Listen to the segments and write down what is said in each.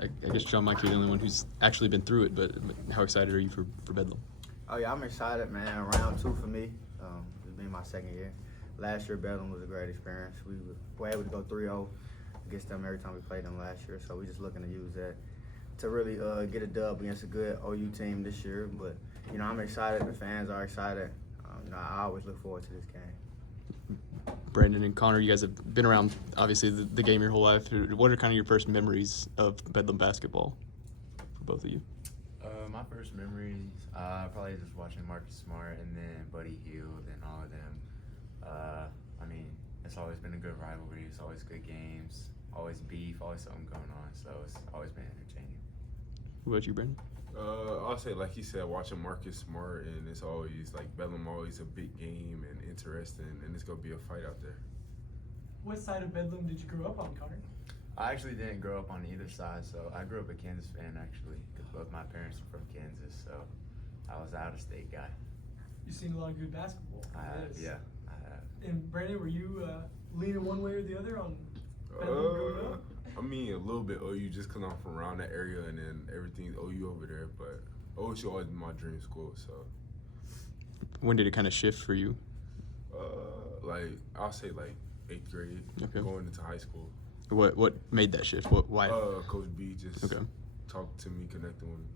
I guess John Mike, you're the only one who's actually been through it, but how excited are you for Bedlam? Oh yeah, I'm excited, man. Round 2 for me. It's been my second year. Last year, Bedlam was a great experience. We were able to go 3-0 against them every time we played them last year, so we're just looking to use that to really get a dub against a good OU team this year. But, you know, I'm excited. The fans are excited. You know, I always look forward to this game. Brandon and Connor, you guys have been around, obviously, the game your whole life. What are kind of your first memories of Bedlam basketball for both of you? My first memories, probably just watching Marcus Smart and then Buddy Hield and all of them. I mean, it's always been a good rivalry. It's always good games, always beef, always something going on. So it's always been entertaining. What about you, Brandon? I'll say, like he said, watching Marcus Smart, and it's always like Bedlam, always a big game and interesting, and it's gonna be a fight out there. What side of Bedlam did you grow up on, Connor? I actually didn't grow up on either side, so I grew up a Kansas fan actually, because both my parents are from Kansas, so I was an out-of-state guy. You've seen a lot of good basketball. I have, yeah, I have. And Brandon, were you leaning one way or the other on Bedlam growing up? I mean, a little bit OU just because I'm from around that area, and then everything's OU over there. But OU should always be my dream school. So, When did it kind of shift for you? like I'll say like 8th grade, Okay. going into high school. What made that shift? Why? Coach B just Okay. talked to me, connected with me.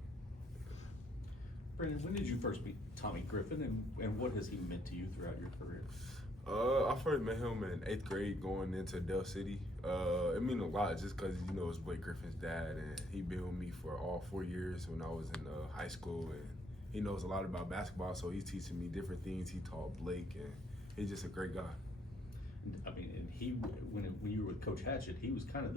Brandon, when did you first meet Tommy Griffin, and what has he meant to you throughout your career? I first met him in 8th grade going into Del City. It meant a lot just because, you know, it's Blake Griffin's dad, and he been with me for all 4 years when I was in high school, and he knows a lot about basketball, so he's teaching me different things. He taught Blake, and he's just a great guy. I mean, and he, when you were with Coach Hatchett, he was kind of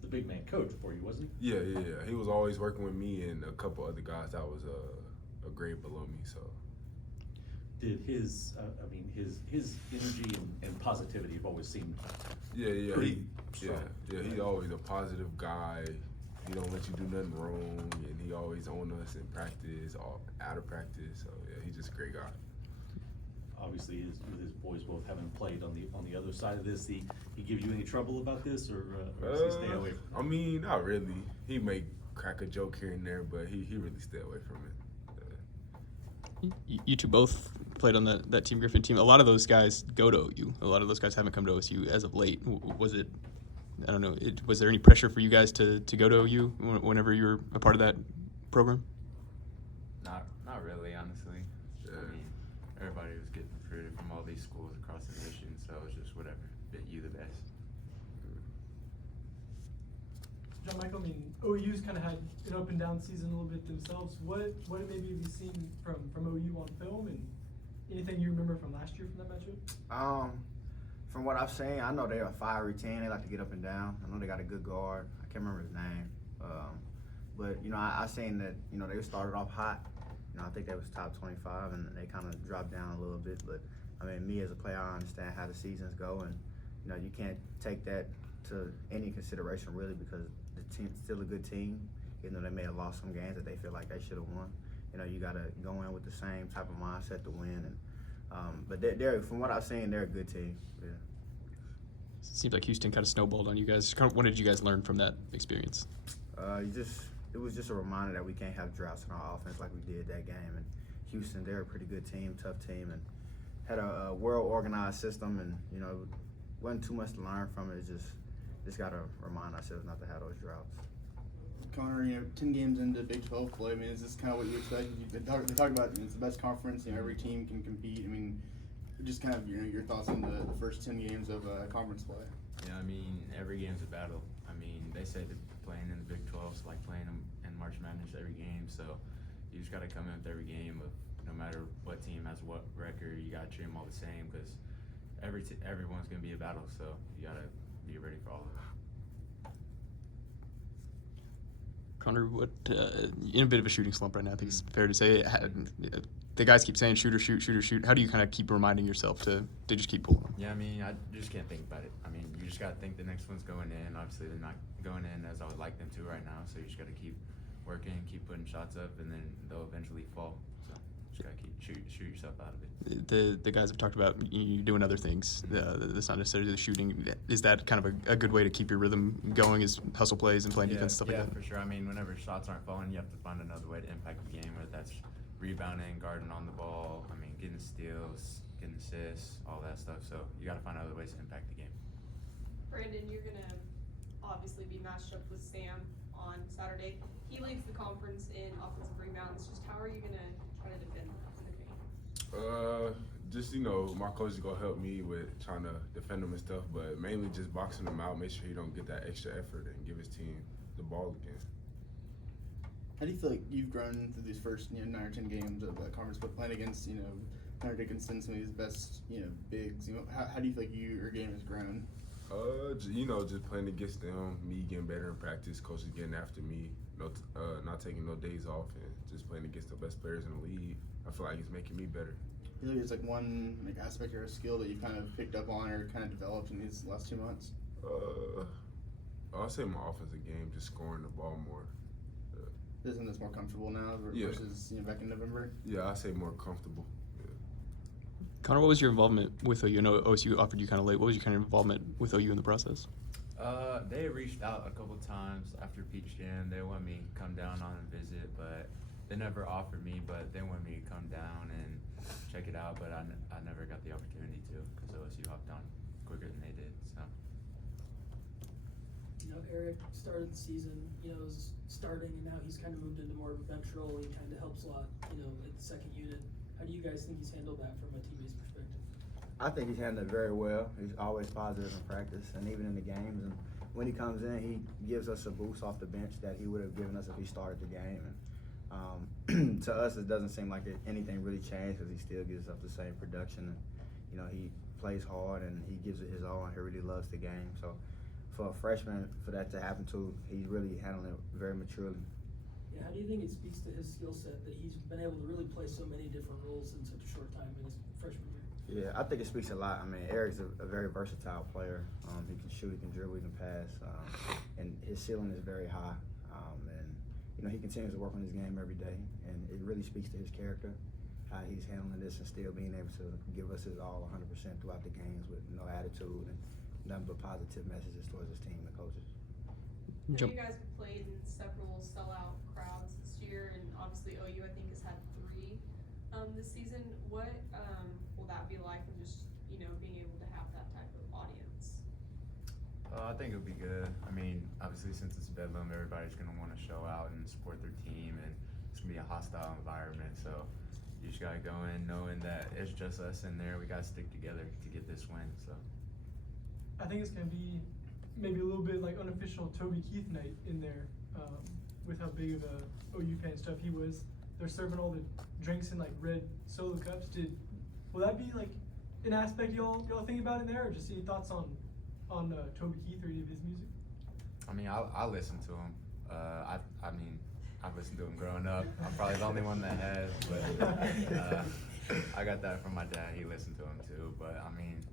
the big man coach for you, wasn't he? Yeah. He was always working with me and a couple other guys that was a grade below me, so. Did his, his energy and positivity have always seemed Yeah. pretty He's strong. always a positive guy. He don't let you do nothing wrong, and he always on us in practice, or out of practice. So yeah, he's just a great guy. Obviously, with his boys both having played on the other side of this, he give you any trouble about this, or does he stay away from it? I mean, not really. He may crack a joke here and there, but he really stay away from it. You two both played on that Team Griffin team. A lot of those guys go to OU. A lot of those guys haven't come to OSU as of late. Was it? I don't know. Was there any pressure for you guys to go to OU whenever you were a part of that program? Not really, honestly. Yeah. I mean, everybody was getting recruited from all these schools across the nation, so it was just whatever fit you the best. John Michael, I mean, OU's kind of had an up and down season a little bit themselves. What maybe have you seen from OU on film, and anything you remember from last year from that matchup? From what I've seen, I know they're a fiery team. They like to get up and down. I know they got a good guard. I can't remember his name. But, you know, I seen that, you know, they started off hot. You know, I think they was top 25, and they kind of dropped down a little bit. But, I mean, me as a player, I understand how the seasons go. And, you know, you can't take that to any consideration, really, because the team's still a good team. Even though they may have lost some games that they feel like they should have won. You know, you got to go in with the same type of mindset to win. And but they're from what I've seen, they're a good team. Yeah. Seems like Houston kind of snowballed on you guys. What did you guys learn from that experience? It was just a reminder that we can't have droughts in our offense like we did that game. And Houston, they're a pretty good team, tough team, and had a well-organized system. And, you know, wasn't too much to learn from it. It's just got to remind ourselves not to have those droughts. Connor, 10 games into Big 12 play. I mean, is this kind of what you expect? They talk about it's the best conference. Every team can compete. I mean, just kind of your thoughts on the first 10 games of conference play. Yeah, I mean, every game's a battle. I mean, they say that playing in the Big 12 is like playing them in March Madness every game. So you just got to come in with every game of no matter what team has what record, you got to treat them all the same because everyone's going to be a battle. So you got to be ready for all of it. Connor, in a bit of a shooting slump right now, I think it's fair to say. The guys keep saying shooter, shoot, shooter, shoot. How do you kind of keep reminding yourself to just keep pulling them? Yeah, I mean, I just can't think about it. I mean, you just got to think the next one's going in. Obviously, they're not going in as I would like them to right now, so you just got to keep working, keep putting shots up, and then they'll eventually fall. So. just gotta keep shoot yourself out of it. The guys have talked about you doing other things. That's not necessarily the shooting. Is that kind of a good way to keep your rhythm going? Is hustle plays and playing defense stuff like that? Yeah, for sure. I mean, whenever shots aren't falling, you have to find another way to impact the game, whether that's rebounding, guarding on the ball. I mean, getting steals, getting assists, all that stuff. So you got to find other ways to impact the game. Brandon, you're gonna obviously be matched up with Sam on Saturday. He leads the conference in offensive rebounds. Just how are you gonna try to defend in the paint? Just, my coach is going to help me with trying to defend him and stuff, but mainly just boxing him out, make sure he don't get that extra effort and give his team the ball again. How do you feel like you've grown through these first 9 or 10 games of conference, but playing against Hunter Dickinson, some of these best bigs? How do you feel like your game has grown? Just playing against them, me getting better in practice, coaches getting after me, not taking no days off, and just playing against the best players in the league. I feel like it's making me better. Do you think it's like one aspect or a skill that you've kind of picked up on or kind of developed in these last 2 months? I'll say my offensive game, just scoring the ball more. Isn't this more comfortable now versus back in November? Yeah, I say more comfortable. Yeah. Connor, what was your involvement with OU? I know OSU offered you kind of late. What was your kind of involvement with OU in the process? They reached out a couple times after Peach Jam. They wanted me to come down on a visit, but they never offered me. But they wanted me to come down and check it out. But I never got the opportunity to because OSU hopped on quicker than they did. So. Eric started the season, was starting, and now he's kind of moved into more of a bench role. He kind of helps a lot, at the second unit. How do you guys think he's handled that from a teammate's perspective? I think he's handled it very well. He's always positive in practice and even in the games. And when he comes in, he gives us a boost off the bench that he would have given us if he started the game. And to us, it doesn't seem like anything really changed because he still gives up the same production. And, he plays hard and he gives it his all, and he really loves the game. So for a freshman, for that to happen to, he's really handling it very maturely. Yeah, how do you think it speaks to his skill set that he's been able to really play so many different roles in such a short time in his freshman year? Yeah, I think it speaks a lot. I mean, Eric's a very versatile player. He can shoot, he can dribble, he can pass, and his ceiling is very high. And he continues to work on his game every day, and it really speaks to his character, how he's handling this and still being able to give us his all 100% throughout the games with no attitude and nothing but positive messages towards his team and coaches. You guys have played in several sellout crowds this year, and obviously OU I think has had 3 this season. What will that be like, and just being able to have that type of audience? I think it'll be good. I mean, obviously since it's Bedlam, everybody's gonna want to show out and support their team, and it's gonna be a hostile environment. So you just gotta go in knowing that it's just us in there. We gotta stick together to get this win. So I think it's gonna be maybe a little bit like unofficial Toby Keith night in there, with how big of a OU fan stuff he was. They're serving all the drinks in like red solo cups. Will that be like an aspect y'all think about in there, or just any thoughts on Toby Keith or any of his music? I mean, I listen to him. I mean, I've listened to him growing up. I'm probably the only one that has, but I got that from my dad. He listened to him too. But I mean,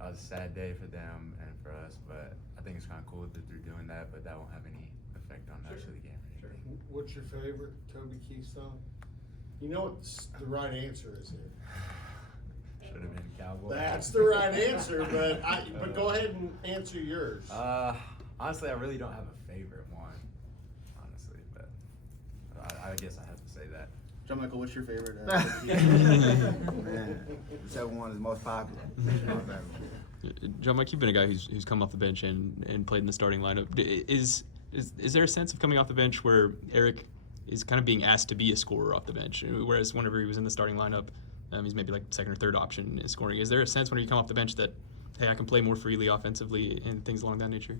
it was a sad day for them and for us. But I think it's kind of cool that they're doing that. But that won't have any effect on us or the game. Or anything. What's your favorite Toby Keith song? You know what the right answer is here. Should have been Cowboy. That's the right answer, but go ahead and answer yours. Honestly, I really don't have a favorite one. Honestly, but I guess I have to say that. John Michael, what's your favorite? Man, whichever one is most popular. John Mike, you've been a guy who's come off the bench and played in the starting lineup. Is there a sense of coming off the bench where Eric is kind of being asked to be a scorer off the bench, whereas whenever he was in the starting lineup, he's maybe like second or third option in scoring? Is there a sense when you come off the bench that, hey, I can play more freely offensively and things along that nature?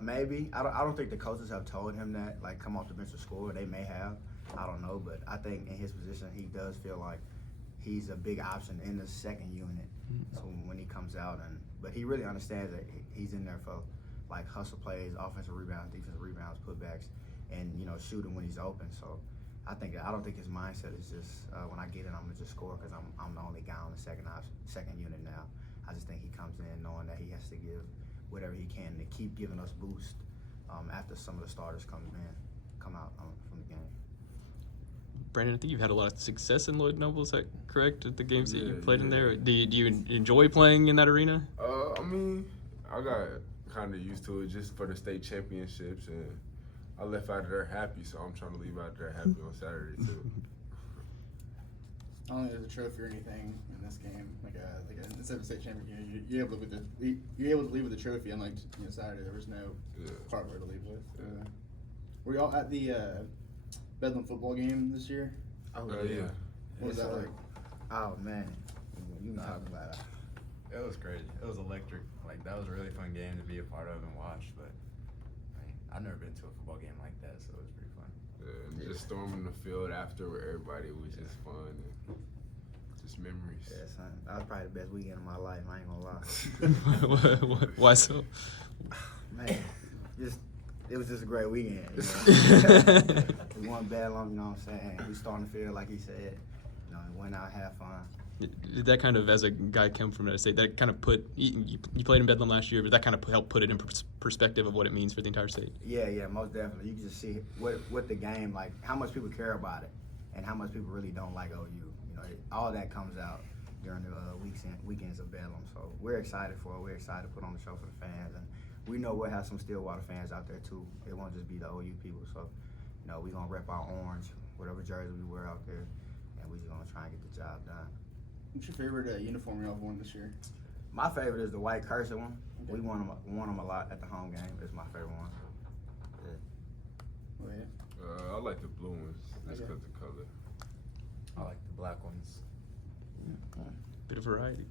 Maybe. I don't think the coaches have told him that, like, come off the bench to score. They may have. I don't know. But I think in his position, he does feel like he's a big option in the second unit. So when he comes out, but he really understands that he's in there for, like, hustle plays, offensive rebounds, defensive rebounds, putbacks, and, shooting when he's open. So I don't think his mindset is just when I get in, I'm gonna just score because I'm the only guy on the second unit now. I just think he comes in knowing that he has to give whatever he can to keep giving us boost after some of the starters come out from the game. Brandon, I think you've had a lot of success in Lloyd Noble. Is that correct? At the games that you Yeah, played in yeah. there, do you enjoy playing in that arena? I mean, I got kind of used to it just for the state championships, and I left out of there happy, so I'm trying to leave out there happy on Saturday too. I don't think there's a trophy or anything in this game, like a 7-state champion. You're able to leave with the trophy. Unlike Saturday, there was no Yeah. hardware to leave with. Were y'all at the Bedlam football game this year? Oh Yeah. What was that like? Oh man, you can talk about it. It was crazy. It was electric. Like, that was a really fun game to be a part of and watch. But I mean, I've never been to a football game like that, so it was pretty fun. And just storming the field after with everybody was just fun and just memories. Yeah, son, that was probably the best weekend of my life. I ain't gonna lie. Why so? Man, it was just a great weekend. You know? We won Bedlam, you know what I'm saying? We starting the field like he said. You know, went out, had fun. Did that kind of, as a guy come from that state, that kind of put you played in Bedlam last year, but that kind of helped put it in perspective of what it means for the entire state? Yeah, most definitely. You can just see what the game, like how much people care about it and how much people really don't like OU. You know, all that comes out during the weekends of Bedlam. So we're excited for it. We're excited to put on the show for the fans. And we know we'll have some Stillwater fans out there too. It won't just be the OU people. So, you know, we're going to rep our orange, whatever jersey we wear out there, and we're just going to try and get the job done. What's your favorite uniform y'all have worn this year? My favorite is the white cursor one. Okay. We won them a lot at the home game. It's my favorite one. Yeah. Oh yeah. I like the blue ones just Okay. because the color. I like the black ones. Bit of variety.